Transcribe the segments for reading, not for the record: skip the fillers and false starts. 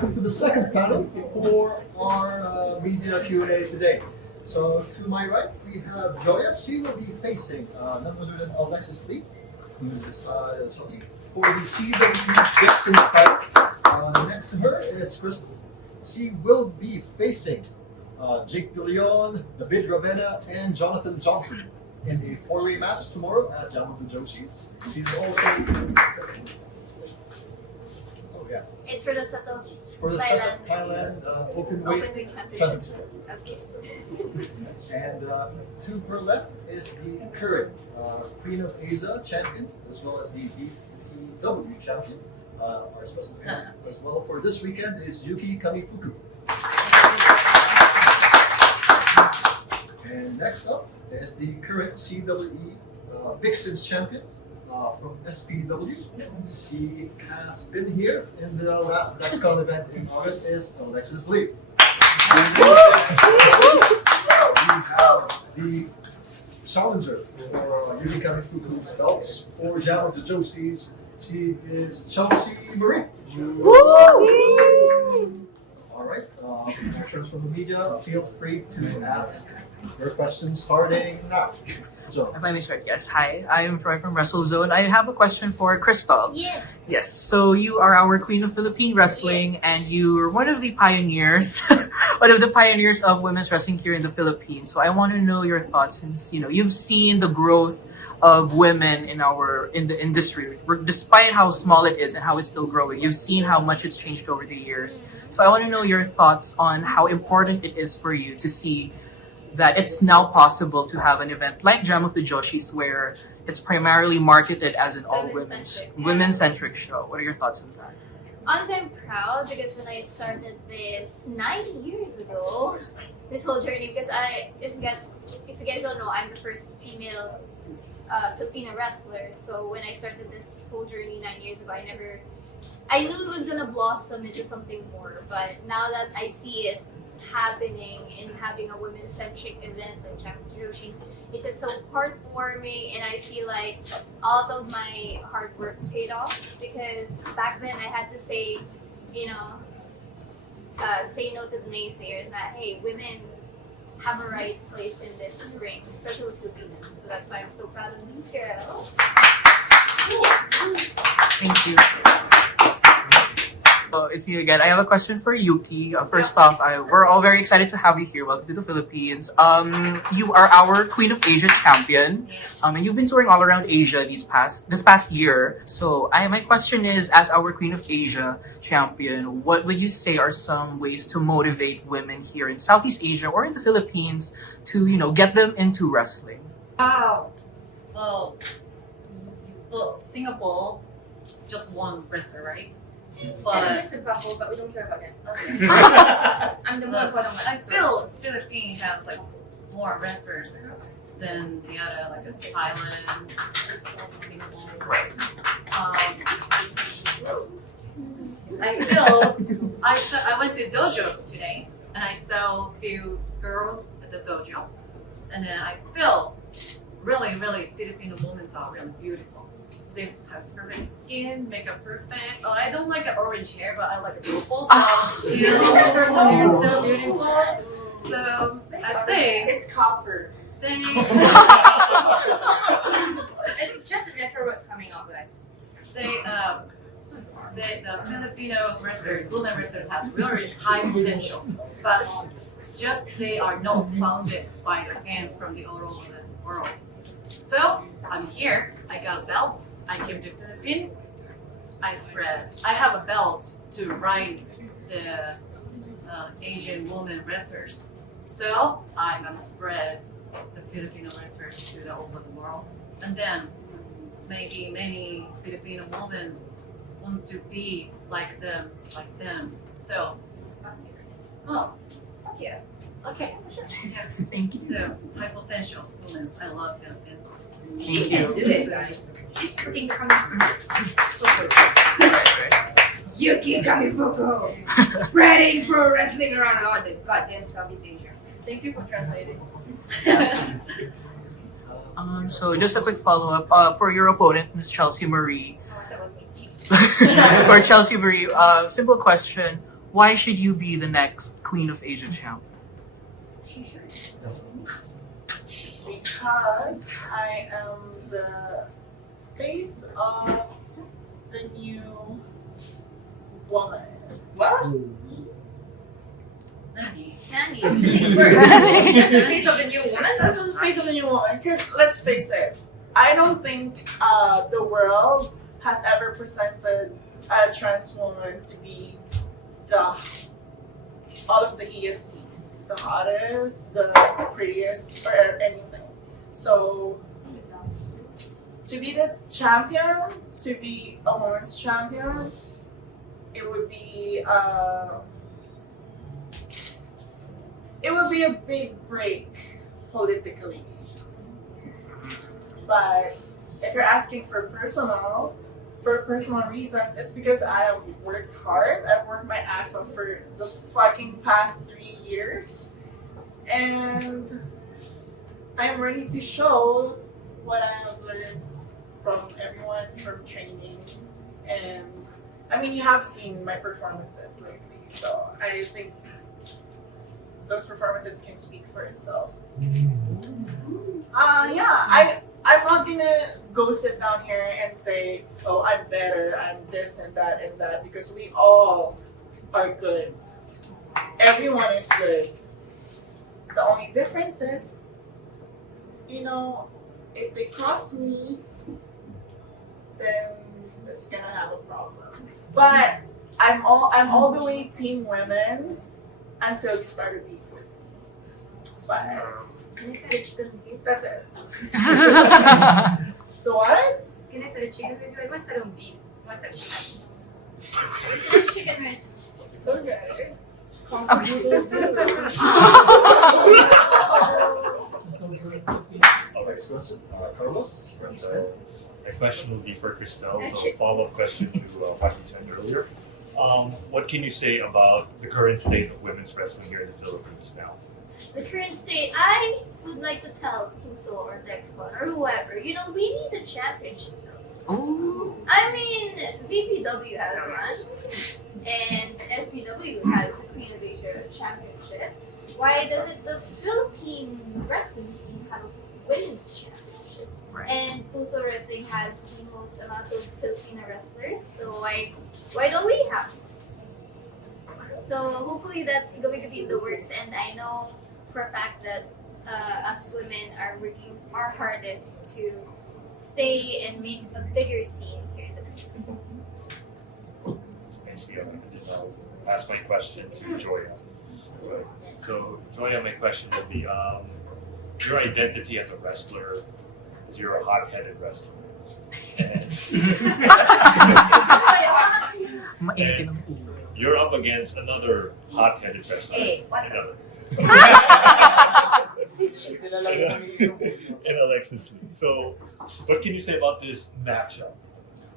welcome to the second panel for our media Q&A today. So to my right, we have Joya. She will be facing none other than Alexis Lee, who is Chelsea, for the CWE Jackson title. Next to her is Crystal. She will be facing Jake De Leon, David Ravena, and Jonathan Johnson in a four-way match tomorrow at Jam of the Joshis. She's also It's for the Sato Thailand Openweight Championship. Okay. And to her left is the current Queen of Asia champion, as well as the BPW champion. Our special guest as well for this weekend is Yuki Kamifuku. And next up is the current CWE Vixens champion from SPW. She has been here in the last DXCon event in August, is Alexis Lee. We have the challenger for Yuki Kamifuku's belts for Jam of the Joshis. She is Chelsea Marie. All right, questions from the media, feel free to ask your questions starting now. So, if I may start, yes. Hi, I am Troy from WrestleZone. I have a question for Crystal. Yes. Yes, so you are our Queen of Philippine Wrestling, and you're one of the pioneers, of women's wrestling here in the Philippines. So I want to know your thoughts, since you've seen the growth of women in the industry, despite how small it is and how it's still growing. You've seen how much it's changed over the years. So I want to know your thoughts on how important it is for you to see that it's now possible to have an event like Jam of the Joshis, where it's primarily marketed as an women-centric show. What are your thoughts on that? Honestly, I'm proud because when I started this 9 years ago, this whole journey, because if you guys don't know, I'm the first female Filipino wrestler. So when I started this whole journey 9 years ago, I knew it was gonna blossom into something more. But now that I see it happening and having a women-centric event like Jam of the Joshis, it's just so heartwarming, and I feel like all of my hard work paid off, because back then I had to say no to the naysayers that, hey, women have a right place in this ring, especially Filipinas. So that's why I'm so proud of these girls. Thank you. So it's me again. I have a question for Yuki. First off, we're all very excited to have you here. Welcome to the Philippines. You are our Queen of Asia champion, and you've been touring all around Asia this past year. So my question is, as our Queen of Asia champion, what would you say are some ways to motivate women here in Southeast Asia or in the Philippines to get them into wrestling? Wow. Well, Singapore just one wrestler, right? But There's a couple, but we don't care about them. I'm the more important one. I feel Philippines has like more wrestlers than the other, like Thailand, Singapore. Right. I went to dojo today and I saw a few girls at the dojo, and then I feel really Filipino women are really beautiful. They have perfect skin, makeup perfect. Oh, I don't like the orange hair, but I like the purple. So purple hair is so beautiful. So I think it's copper. It's just a natural what's coming out, guys. the Filipino wrestlers, women wrestlers, has really high potential, but just they are not founded by their hands from the all over the world. So I'm here. I got belts. I came to Philippines. I have a belt to rise the Asian women wrestlers. So I'm gonna spread the Filipino wrestlers to the over the world, and then maybe many Filipino women want to be like them. So, Yeah. okay, for sure. Yeah. Thank you. So high potential women. I love them. She can do it, guys. She's freaking coming. Yuki Kamifuku, spreading pro wrestling around all the goddamn Southeast Asia. Thank you for translating. So just a quick follow-up for your opponent, Miss Chelsea Marie. That was me. For Chelsea Marie, simple question. why should you be the next Queen of Asia champ? Because I am the face of the new woman. What? Candy is the next word. The face of the new woman? That's the face of the new woman. Because let's face it, I don't think the world has ever presented a trans woman to be all of the ESTs, the hottest, the prettiest, or anything. So to be the champion, to be a women's champion, it would be a big break politically. But if you're asking for personal reasons, it's because I have worked hard. I've worked my ass off for the fucking past 3 years. And I'm ready to show what I have learned from everyone, from training. And I mean, you have seen my performances lately. So I think those performances can speak for itself. I'm not gonna go sit down here and say, oh, I'm better, I'm this and that, because we all are good. Everyone is good. The only difference is, if they cross me, then it's gonna have a problem. But I'm all the way team women until you started beef with me. But that's it. The what? Can I start chicken with you? What's that beef? What's that chicken? Chicken rice. Okay. Next question, Carlos from Spain. My question will be for Christelle, so a follow-up question to what you said earlier. What can you say about the current state of women's wrestling here in the Philippines now? The current state, I would like to tell Puso or DXCON or whoever, we need a championship. Ooh. I mean, VPW has one, and SPW has the Queen of Asia Championship. Why doesn't the Philippine wrestling scene have a women's championship? Right. And Puso Wrestling has the most amount of Filipino wrestlers, so why don't we have it? So hopefully that's going to be in the works, and I know for a fact that us women are working our hardest to stay and make a bigger scene here in the Philippines. I see. I'll ask my question to Joya. So Joya, my question will be, your identity as a wrestler is you're a hot-headed wrestler. And you're up against another hot-headed wrestler. Hey, what Another. And Alexis Lee. So, what can you say about this matchup?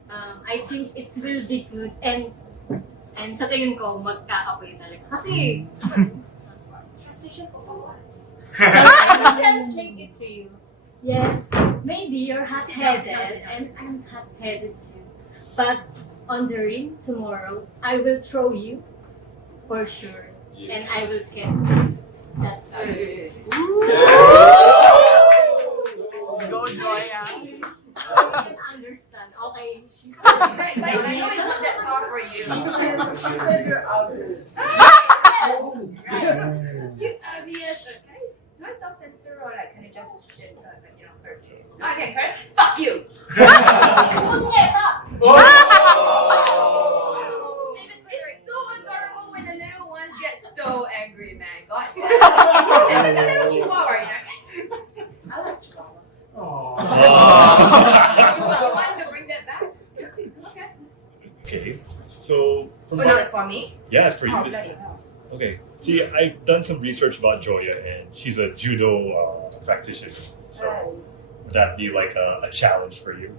I think it will be good and sa tingin ko magkakapoy talaga. Kasi translation po. So I will translate it to you. Yes, maybe you're hot-headed and I'm hot-headed too. But on the ring tomorrow, I will throw you for sure. And I will get you. That's it. Go, Joya. I can understand. Okay. I know it's not that far for you. You said you're obvious. You obvious. Guys, do I self-censor or like can I just curse you? No, I can't curse. Fuck you. It's so adorable when the little ones get so angry, man. God. This is a little chihuahua, I like chihuahua. You want to bring that back? Okay. Okay, so Oh no, it's for me? yeah, it's for you. Oh, bloody hell. Okay, see, I've done some research about Joya, and she's a judo practitioner. So would that be like a challenge for you?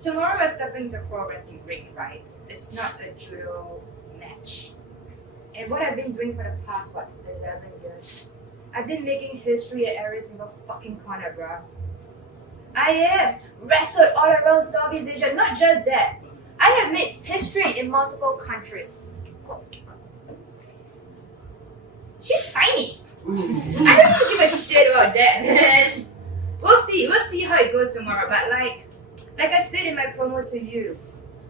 Tomorrow we're stepping into a pro wrestling ring, right? It's not a judo match. And what I've been doing for the past, 11 years, I've been making history at every single fucking corner, bro. I have wrestled all around Southeast Asia, not just that. I have made history in multiple countries. I don't give a shit about that, man. We'll see how it goes tomorrow. But like I said in my promo to you,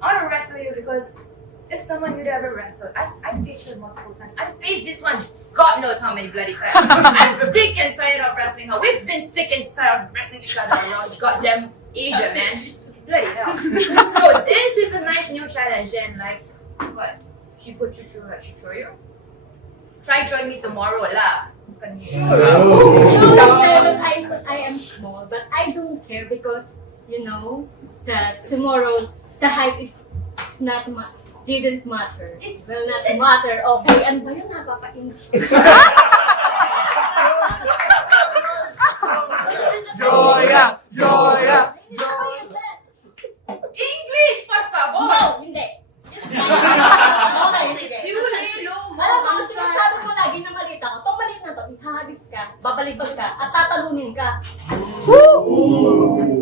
I want to wrestle you because it's someone you'd ever wrestled. I've faced her multiple times. I've faced this one God knows how many bloody times. I'm sick and tired of wrestling her. We've been sick and tired of wrestling each other around goddamn Asia, man. Bloody hell. So this is a nice new challenge, and like, what? She put you through, like, she throw you? Try join me tomorrow, lah. You know, I am small, but I don't care because, you know, that tomorrow the height is not didn't matter. Will not matter. Okay, ano ba yun? Napapa-English. Joya! Joya! English, por favor! No, hindi. Just Okay, sige. you lay low mo. Alam mo, sinasabi mo lagi na malit ako. Itong malit na to, ihahagis ka, babalibag ka, at tatalunin ka.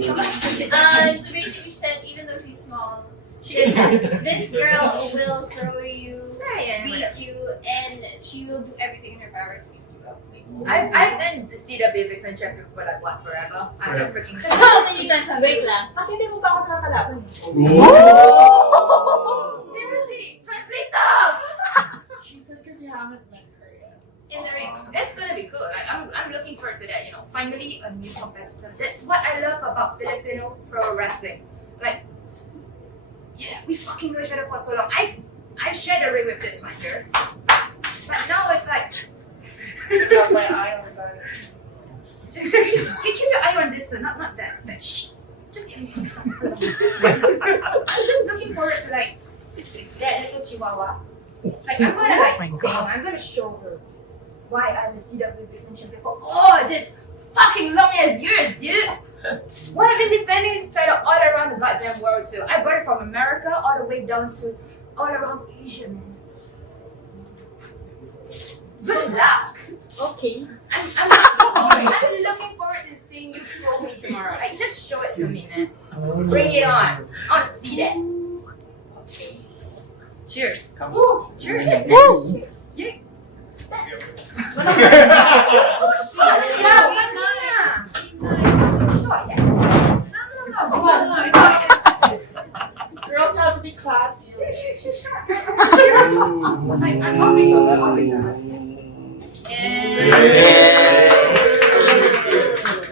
So basically, she said even though she's small, this girl will throw you, beat you, and she will do everything in her power to beat you up. I've been the CW Vixen champion for like what, forever? I'm a freaking How many times have Wait you? lang, kasi hindi mo pa ako nakakalaban. Seriously, translator! She said because you haven't met her yet. In the ring? It's gonna be cool. Like, I'm looking forward to that, you know. Finally, a new competitor. That's what I love about Filipino pro wrestling. Like, yeah, we fucking know each other for so long. I shared a ring with this one here. But now it's like, You got my eye on that. just keep your eye on this too, not that. Shh. Just I'm just looking forward to like that little chihuahua. Like I'm gonna Oh my like God. I'm gonna show her why I'm the CW Vixen champion for all this fucking long ass years, dude. Well, I've been defending this title all around the goddamn world too. I brought it from America all the way down to all around Asia, man. Good luck. Okay. I'm looking forward to seeing you throw me tomorrow. Like, just show it to me, man. Bring it on. I want to see that. Cheers. Cheers. Woo! Yes. Shot, yeah, banana. Shot, yeah. No. Girls have to be classy. Shot. I'm already good.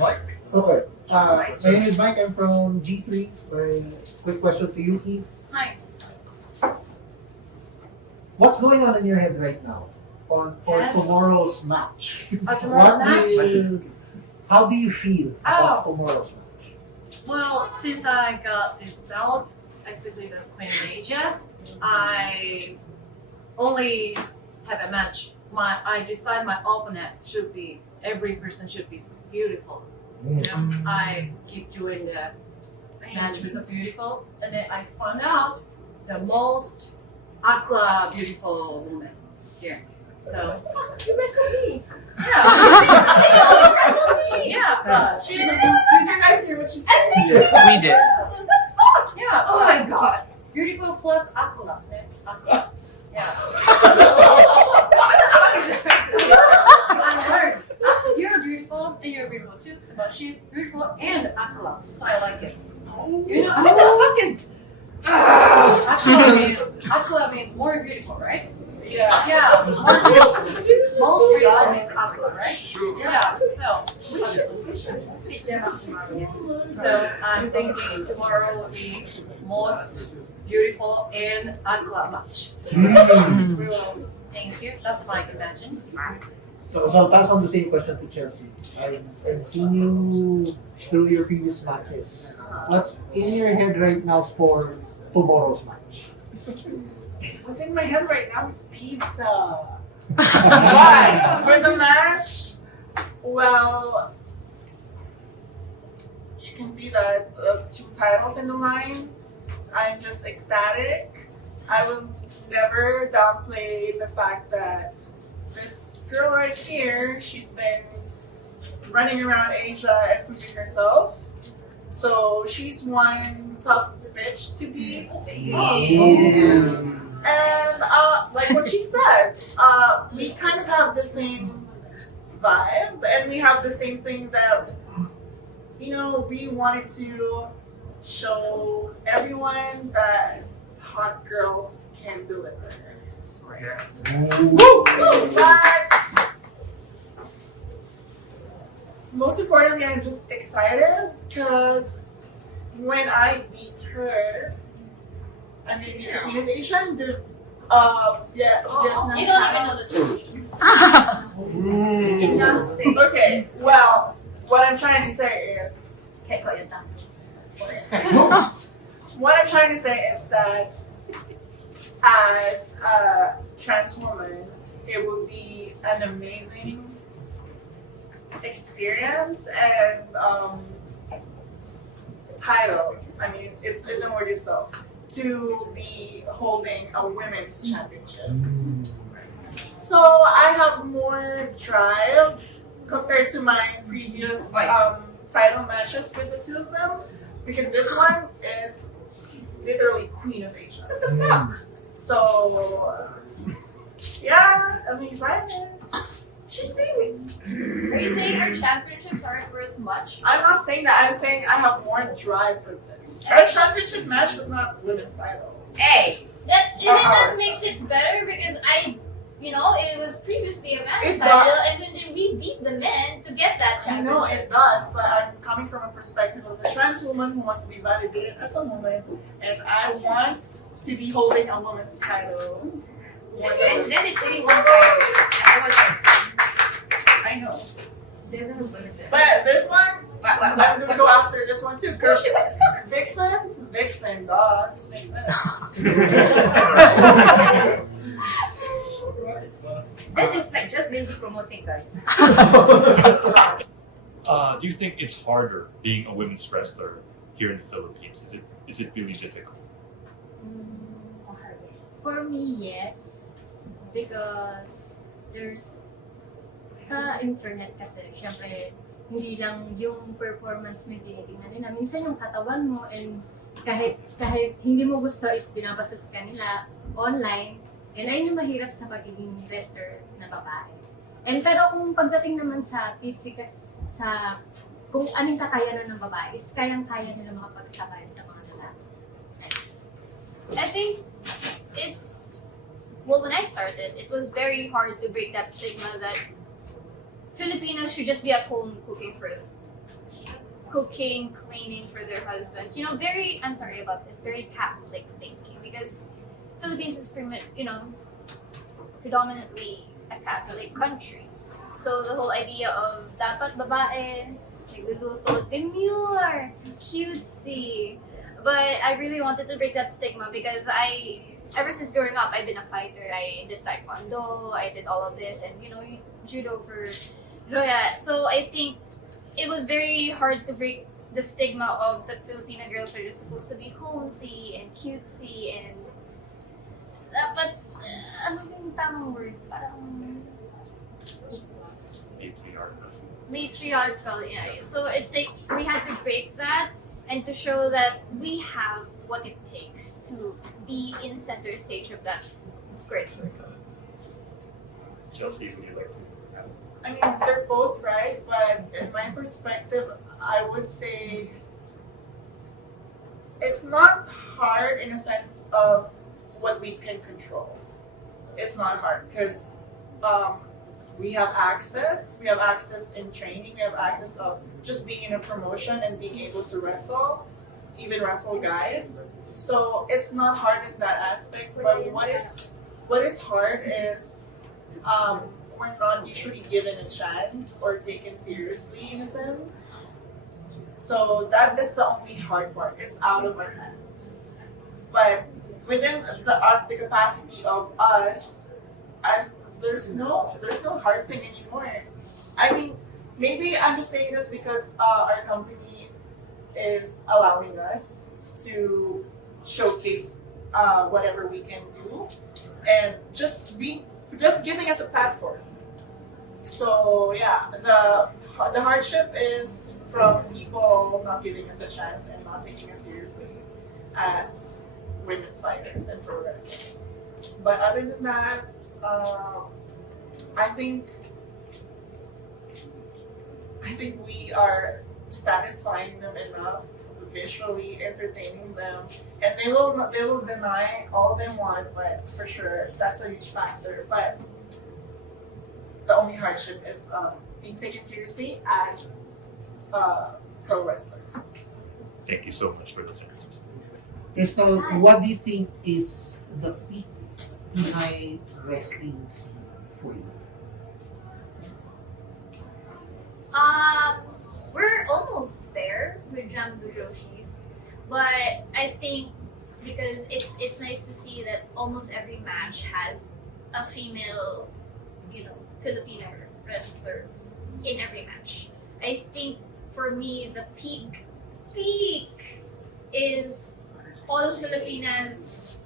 Mike? Okay. My name is Mike. I'm from G3. My quick question to Yuki. Hi. What's going on in your head right now for Head? tomorrow's match? Tomorrow's match? How do you feel about tomorrow's match? Well, since I got this belt, especially the Queen of Asia, I only have a match. I decide my opponent should be, every person should be beautiful. You know, I keep doing the match with beautiful, and then I found out the most Akla beautiful woman here. So, You wrestle me. yeah. You also wrestle me. Yeah, but she's, Did you guys hear what she said? I think so. We did. What the fuck? yeah. Oh my god. Beautiful plus Akla. Akla. Yeah. What the fuck is that? I learned. You're beautiful and you're beautiful too, but she's beautiful and Akla, so I like it. You know, what the fuck is Akla means more beautiful, right? Yeah. Yeah, more beautiful. Most beautiful means Akla, right? Yeah, so I'm thinking tomorrow will be most beautiful and Akla match. Thank you. That's my imagine. So I'll pass on the same question to Chelsea. I've seen you through your previous matches. What's in your head right now for tomorrow's match? What's in my head right now is pizza. But for the match, well, you can see that 2 titles in the line. I'm just ecstatic. I will never downplay the fact that this girl right here, she's been running around Asia and proving herself. So she's one tough bitch to beat. And like what she said, we kind of have the same vibe, and we have the same thing that, you know, we wanted to show everyone that hot girls can deliver. But most importantly, I'm just excited because when I beat her, I'm gonna be the Queen of Asia and the Vietnam You don't even know the truth. Enough say. Okay, well, what I'm trying to say is, what I'm trying to say is that as a trans woman, it would be an amazing experience and title. I mean, it's in the word itself, to be holding a women's championship. So I have more drive compared to my previous title matches with the two of them, because this one is literally Queen of Asia. What the fuck? So yeah, I'm excited. She's saying Are you saying our championships aren't worth much? I'm not saying that. I'm saying I have more drive for this. Our championship match was not women's title. Hey! That makes it better because it was previously a men's It title, does. and then we beat the men to get that I know championship. it does, but I'm coming from a perspective of a trans woman who wants to be validated as a woman, and I want to be holding a woman's title. And then it's only one title. I was like, I know. there's no bonus there. But this one, I'm gonna go What? after this one too. Oh Cause shit, what the fuck? Vixen, duh, this makes sense. That is like just lazy promoting, guys. Do you think it's harder being a women's wrestler here in the Philippines? Is it really difficult? For me, yes. Because there's sa internet kasi, syempre, hindi lang yung performance mo yung tinitingnan nila. Minsan yung katawan mo, and kahit hindi mo gusto is binabasa sa kanila online, and ayun yung mahirap sa pagiging wrestler na babae. And pero kung pagdating naman sa physical, sa kung anong kakayanan ng babae, is kayang-kaya nila makapagsabay sa mga lalaki. I think when I started, it was very hard to break that stigma that Filipinos should just be at home cooking, cleaning for their husbands. I'm sorry about this, very Catholic thinking, because Philippines is predominantly a Catholic country. So the whole idea of dapat babae, nagluluto, demure, cutesy. But I really wanted to break that stigma because ever since growing up, I've been a fighter. I did taekwondo, I did all of this, and judo for Joya. So I think it was very hard to break the stigma of that Filipino girls are just supposed to be homely and cutesy and dapat ano yung tamang word? Parang matriarchal, yeah. So it's like we had to break that and to show that we have what it takes to be in center stage of that squared circle. Chelsea, would you like to? I mean, they're both right, but in my perspective, I would say it's not hard in a sense of what we can control. It's not hard because we have access. We have access in training. We have access of just being in a promotion and being able to wrestle, even wrestle guys. So it's not hard in that aspect. But what is hard is we're not usually given a chance or taken seriously in a sense. So that is the only hard part. It's out of our hands. But within the capacity of us, there's no hard thing anymore. I mean, maybe I'm just saying this because our company is allowing us to showcase whatever we can do, and just giving us a platform. So yeah, the hardship is from people not giving us a chance and not taking us seriously as women fighters and pro wrestlers. But other than that, I think I think we are satisfying them enough, visually entertaining them, and they will deny all they want, but for sure that's a huge factor. But the only hardship is being taken seriously as pro wrestlers. Thank you so much for those answers. Crystal, what do you think is the peak behind wrestling scene for you? We're almost there with Jam to Joshis, but I think because it's nice to see that almost every match has a female, Filipino wrestler in every match. I think for me the peak is all Filipinas,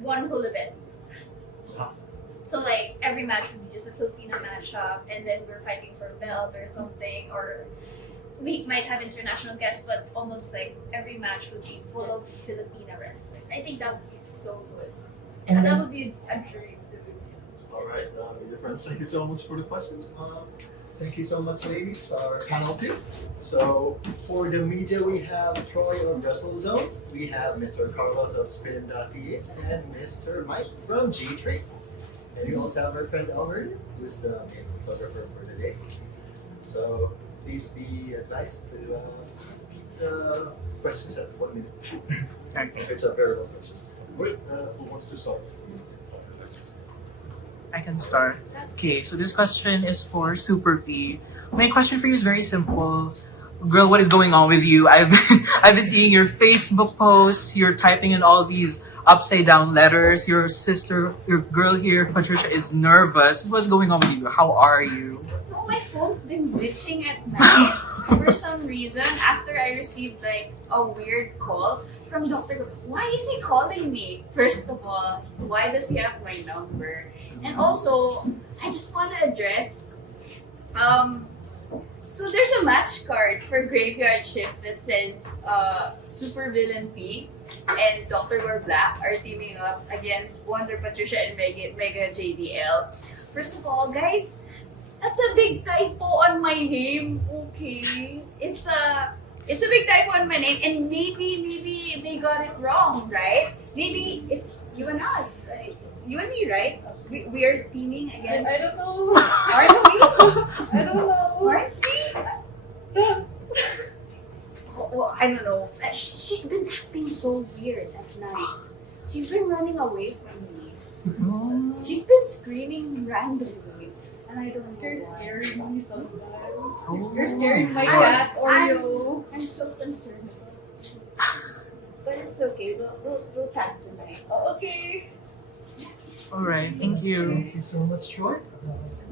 one hula event. So like every match would be just a Filipino matchup, and then we're fighting for a belt or something, or we might have international guests, but almost like every match would be full of Filipino wrestlers. I think that would be so good, and that would be a dream to do. All right, dear friends, thank you so much for the questions. Thank you so much, ladies, for our panel too. So for the media, we have Troy of WrestleZone, we have Mr. Carlos of Spin.ph, and Mr. Mike from G3. And we also have our friend Albert, who is the main photographer for the day. So please be advised to keep the questions at 1 minute. If it's a very long question. Wait, who wants to start? I can start. Okay, so this question is for Super P. My question for you is very simple. Girl, what is going on with you? I've been seeing your Facebook posts. You're typing in all these upside down letters. Your girl here, Patricia, is nervous. What's going on with you? How are you? Oh, my phone's been glitching at night for some reason after I received like a weird call from Dr. Why is he calling me? First of all, why does he have my number? And also, I just want to address, so there's a match card for Graveyard Shift that says Super Villain P and Dr. Gore Black are teaming up against Wonder Patricia and Mega JDL. First of all, guys, that's a big typo on my name. Okay, it's a big typo on my name, and maybe they got it wrong, right? Maybe it's you and us, right? You and me, right? We are teaming against. I don't know. Aren't we? I don't know. Aren't we? Well, I don't know. She's been acting so weird at night. She's been running away from me. She's been screaming randomly. And I don't know. You're why. scaring me sometimes. Oh. You're scaring my I'm- cat Oreo. I'm so concerned about it. But it's okay. We'll tag tonight. Oh, okay. All right, thank you. Thank you so much, Troy.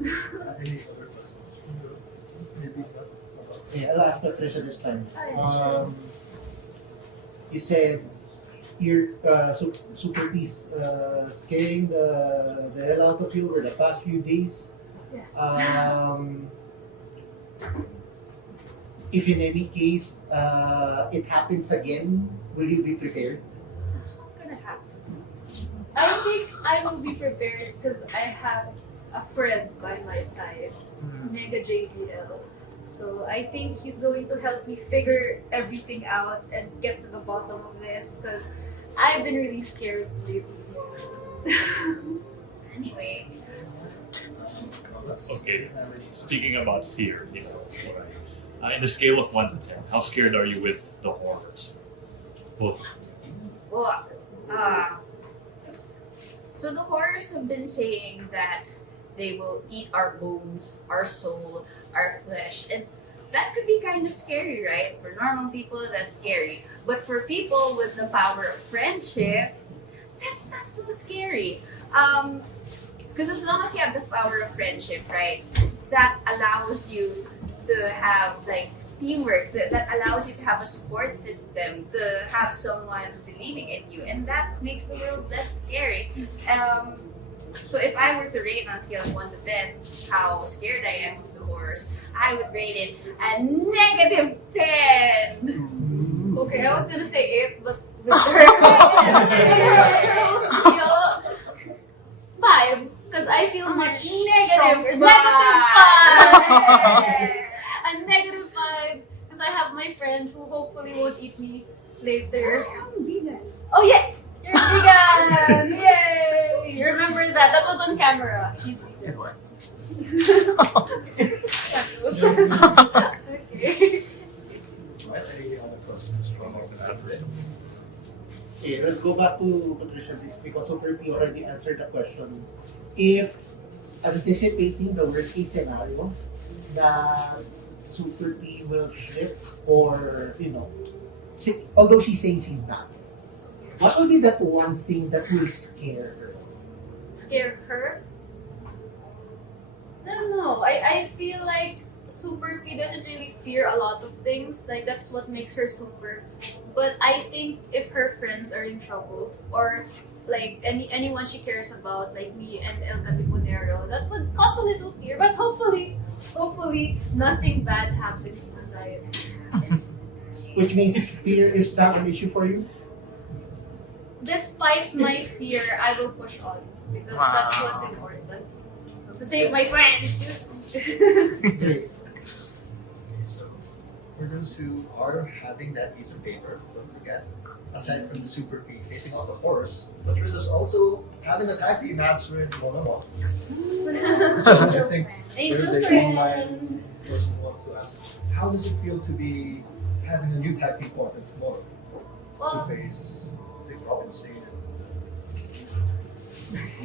Any other questions? Maybe not. Okay, I'll ask Patricia this time. Oh, You said you're Super P's scaring the hell out of you over the past few days. Yes. If in any case it happens again, will you be prepared? It's not gonna happen. I think I will be prepared because I have a friend by my side, Mega JDL. So I think he's going to help me figure everything out and get to the bottom of this because I've been really scared lately. Anyway, Okay, speaking about fear, in the scale of 1 to 10, how scared are you with the horrors? Both. well, so the horrors have been saying that they will eat our bones, our soul, our flesh, and that could be kind of scary, right? For normal people, that's scary. But for people with the power of friendship, that's not so scary. Because as long as you have the power of friendship, right, that allows you to have like teamwork, that allows you to have a support system, to have someone believing in you, and that makes the world less scary. So if I were to rate on a scale of 1 to 10 how scared I am of the horrors, I would rate it a -10. Okay, I was gonna say 8, but with her, 5, because I feel much -5. stronger. -5. A Because I have my friend who hopefully won't eat me later. I'm vegan. Oh yeah! You're vegan! Yay! You remember that? That was on camera. She's vegan. Okay. Any other questions from our panelists? Okay, let's go back to Patricia because Super P already answered the question. If anticipating the worst case scenario that Super P will shift or, although she's saying she's not, what will be that one thing that will scare her? Scare her? I don't know. I feel like Super P doesn't really fear a lot of things. Like, that's what makes her super. But I think if her friends are in trouble, or like anyone she cares about, like me and El Catiponero, that would cause a little fear. But hopefully nothing bad happens to Lion. Which means fear is not an issue for you? Despite my fear, I will push on because that's what's important. So to save my friends. Great. So, for those who are having that piece of paper, don't forget, aside from the Super P facing off the horse, Patricia's also having a tag team match with one-on-one. So I think there's a online person who wants to ask, how does it feel to be having a new tag team partner tomorrow? To face Big Robin Sane.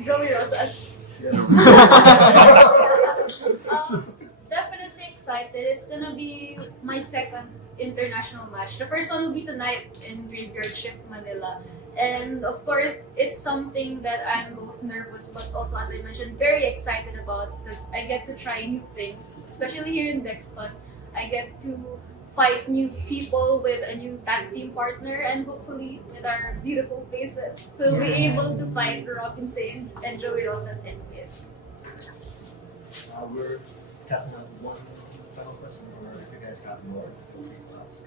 Joey Rosas. Yes. Definitely excited. It's gonna be my second international match. The first one will be tonight in Graveyard Shift Manila. And of course, it's something that I'm both nervous but also, as I mentioned, very excited about because I get to try new things, especially here in DXCN. I get to fight new people with a new tag team partner and hopefully with our beautiful faces. So we'll be able to fight Robin Sane and Joey Rosas and win. We're casting out one final question, or if you guys have more, ask.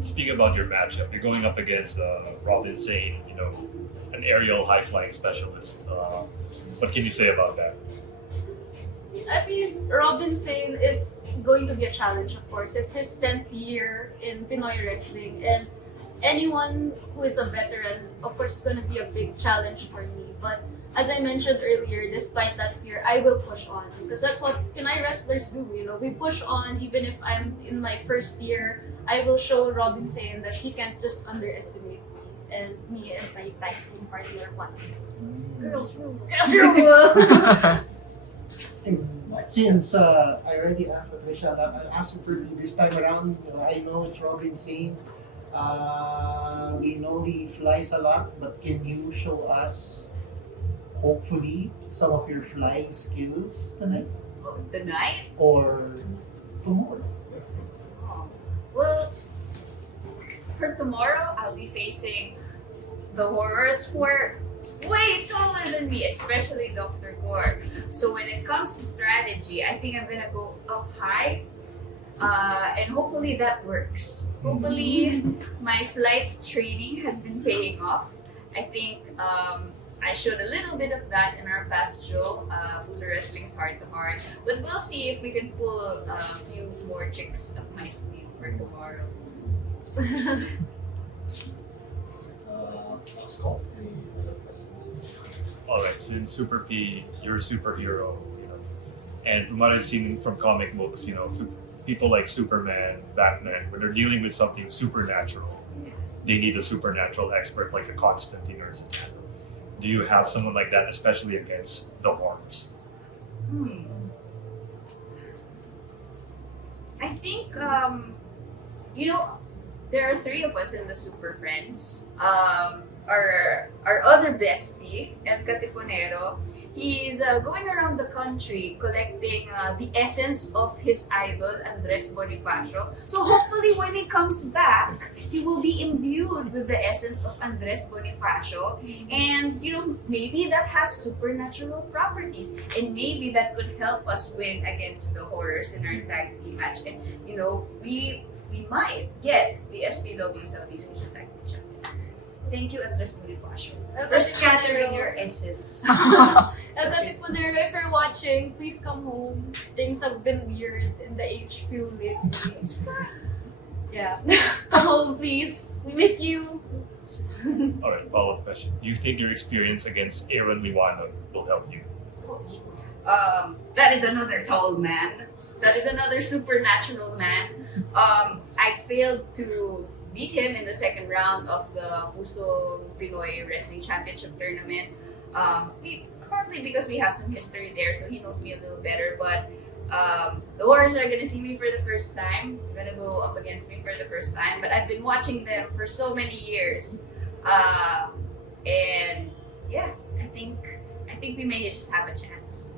Speaking about your matchup, you're going up against Robin Sane, an aerial high flying specialist. What can you say about that? I mean, Robin Sane is going to be a challenge, of course. It's his 10th year in Pinoy wrestling, and anyone who is a veteran, of course, is going to be a big challenge for me. But as I mentioned earlier, despite that fear, I will push on because that's what Pinoy wrestlers do. We push on even if I'm in my first year. I will show Robin Sane that he can't just underestimate me and my tag team partner one. Girls rule. Girls rule. Since I already asked Patricia that I'll ask Super P this time around, I know it's Robin Sane. We know he flies a lot, but can you show us, hopefully, some of your flying skills tonight? Tonight? Or tomorrow? Well, for tomorrow, I'll be facing the horrors who are way taller than me, especially Dr. Gore. So when it comes to strategy, I think I'm gonna go up high, and hopefully that works. Hopefully my flights training has been paying off. I think I showed a little bit of that in our past show, Who's Wrestling's Heart to Heart. But we'll see if we can pull a few more tricks up my sleeve for tomorrow. Last call. Any other questions? Alright, so in Super P, you're a superhero, and from what I've seen from comic books, people like Superman, Batman, when they're dealing with something supernatural, they need a supernatural expert like a Constantine or something. Do you have someone like that, especially against the horrors? I think, there are three of us in the Super Friends. Our other bestie, El Catiponero, he's going around the country collecting the essence of his idol, Andres Bonifacio. So hopefully when he comes back, he will be imbued with the essence of Andres Bonifacio. And, maybe that has supernatural properties. And maybe that could help us win against the horrors in our tag team match. And, we might get the SPW Southeast Asia Tag Team Champions. Thank you, Andres Bonifacio, for scattering your essence. El Catiponero, if you're watching watching, please come home. Things have been weird in the HQ lately. Yeah. Come home, please. We miss you. Alright, follow-up question. Do you think your experience against Aaron Liwanag will help you? That is another tall man. That is another supernatural man. I failed to beat him in the second round of the Puso Pinoy Wrestling Championship tournament. Partly because we have some history there, so he knows me a little better. But the Warriors are gonna see me for the first time. They're gonna go up against me for the first time. But I've been watching them for so many years, and yeah, I think we may just have a chance.